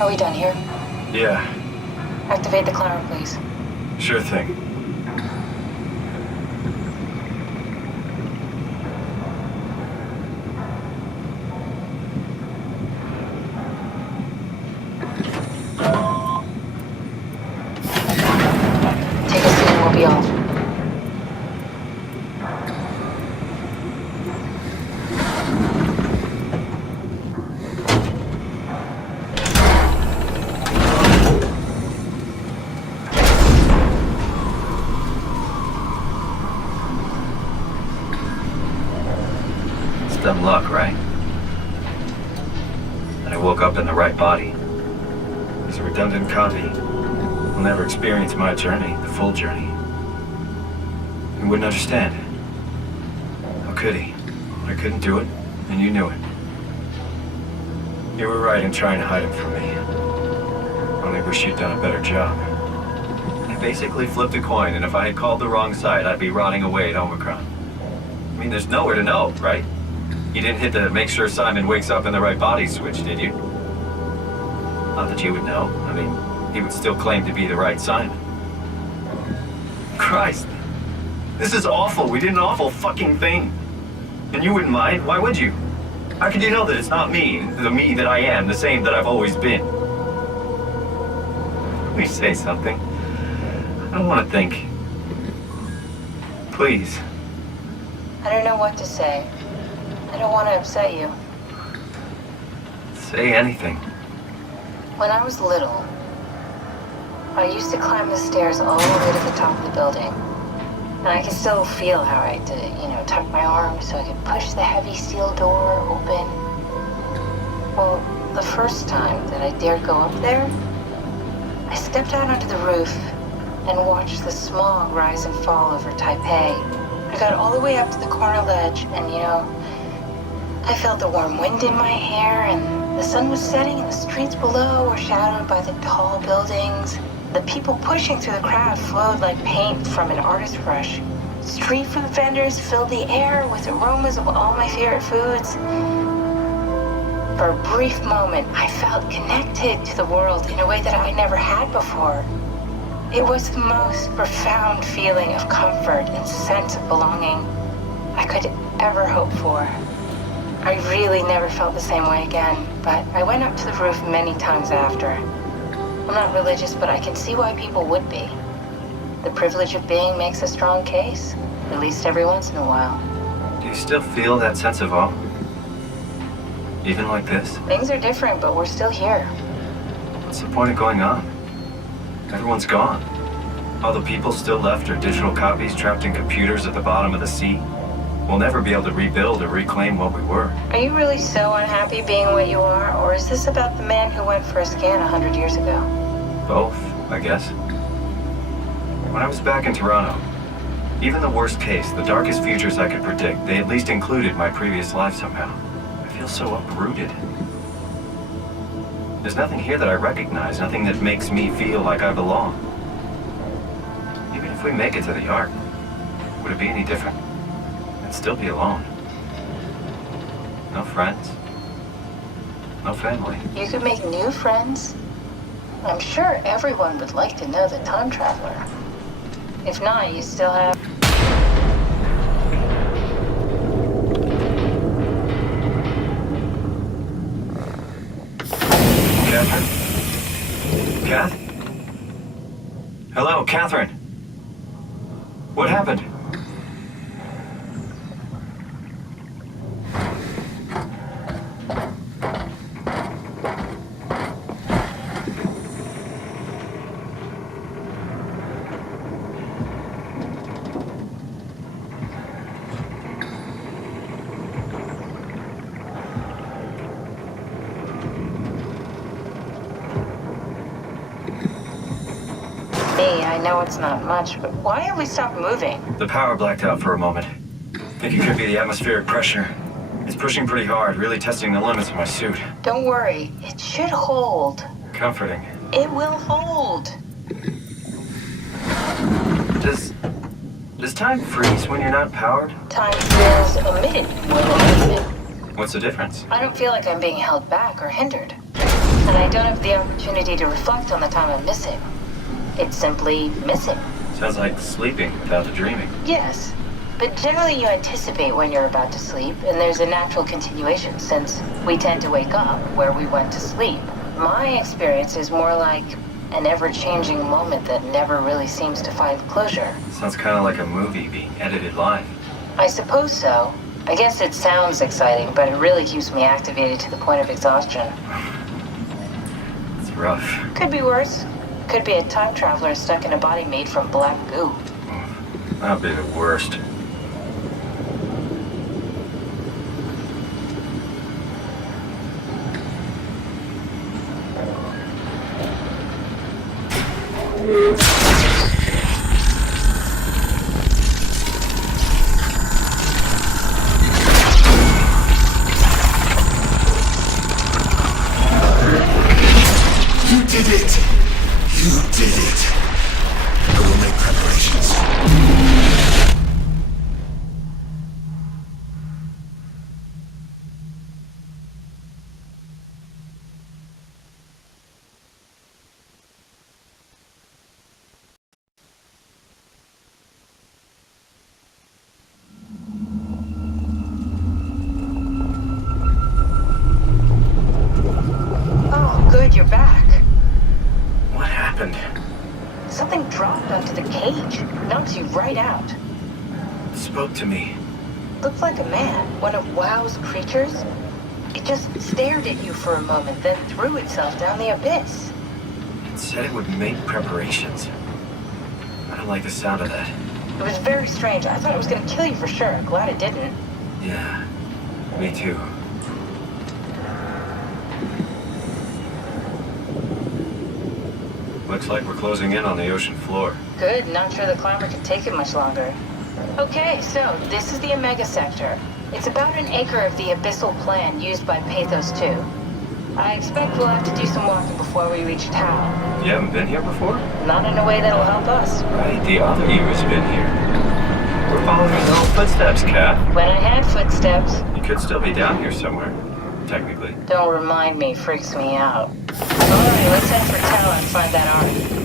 Are we done here? Yeah, Activate the climber, please. sure thing. Take a seat and we'll be off. It's dumb luck, right? And I woke up in the right body. He's a redundant copy. He'll never experience my journey, the full journey. He wouldn't understand. How could he? I couldn't do it, and you knew it. You were right in trying to hide him from me. Only wish you'd done a better job. I basically flipped a coin, and if I had called the wrong side, I'd be rotting away at Omicron. I mean, there's nowhere to know, right? You didn't hit the make sure Simon wakes up in the right body switch, did you? Not that you would know. I mean, he would still claim to be the right Simon. Christ. This is awful. We did an awful fucking thing. And you wouldn't mind? Why would you? How could you know that it's not me, the me that I am, the same that I've always been? Please say something. I don't want to think. Please. I don't know what to say. I don't want to upset you. Say anything. When I was little, I used to climb the stairs all the way to the top of the building. And I can still feel how I had to, tuck my arm so I could push the heavy steel door open. Well, the first time that I dared go up there, I stepped out onto the roof and watched the smog rise and fall over Taipei. I got all the way up to the corner ledge and, I felt the warm wind in my hair and the sun was setting and the streets below were shadowed by the tall buildings. The people pushing through the crowd flowed like paint from an artist brush. Street food vendors filled the air with aromas of all my favorite foods. For a brief moment, I felt connected to the world in a way that I never had before. It was the most profound feeling of comfort and sense of belonging I could ever hope for. I really never felt the same way again, but I went up to the roof many times after. I'm not religious, but I can see why people would be. The privilege of being makes a strong case, at least every once in a while. Do you still feel that sense of awe? Even like this? Things are different, but we're still here. What's the point of going on? Everyone's gone. All the people still left are digital copies trapped in computers at the bottom of the sea. We'll never be able to rebuild or reclaim what we were. Are you really so unhappy being what you are, or is this about the man who went for a scan 100 years ago? Both, I guess. When I was back in Toronto, even the worst case, the darkest futures I could predict, they at least included my previous life somehow. I feel so uprooted. There's nothing here that I recognize, nothing that makes me feel like I belong. Even if we make it to the Ark, would it be any different? I'd still be alone. No friends. No family. You could make new friends. I'm sure everyone would like to know the time traveler. If not, you still have... Catherine? Cath? Hello, Catherine. What happened? I know it's not much, but why have we stopped moving? The power blacked out for a moment. Think it could be the atmospheric pressure. It's pushing pretty hard, really testing the limits of my suit. Don't worry, it should hold. Comforting. It will hold. Does time freeze when you're not powered? Time feels omitted when we're moving. What's the difference? I don't feel like I'm being held back or hindered. And I don't have the opportunity to reflect on the time I'm missing. It's simply missing. Sounds like sleeping without the dreaming. Yes, but generally you anticipate when you're about to sleep, and there's a natural continuation since we tend to wake up where we went to sleep. My experience is more like an ever-changing moment that never really seems to find closure. Sounds kind of like a movie being edited live. I suppose so. I guess it sounds exciting, but it really keeps me activated to the point of exhaustion. It's rough. Could be worse. Could be a time traveler stuck in a body made from black goo. That'd be the worst. You did it! You did it! I will make preparations. Oh, good, you're back. What happened? Something dropped onto the cage. Knocks you right out. It spoke to me. Looked like a man, one of WoW's creatures. It just stared at you for a moment, then threw itself down the abyss. It said it would make preparations. I don't like the sound of that. It was very strange. I thought it was going to kill you for sure. Glad it didn't. Yeah, me too. Looks like we're closing in on the ocean floor. Good, not sure the climber can take it much longer. Okay, so this is the Omega Sector. It's about an acre of the abyssal plan used by Pathos 2. I expect we'll have to do some walking before we reach town. You haven't been here before? Not in a way that'll help us. Right, the other you has been here. We're following his own footsteps, Cath. When I had footsteps, You could still be down here somewhere, technically. don't remind me, freaks me out. Alright, let's head for town and find that ark.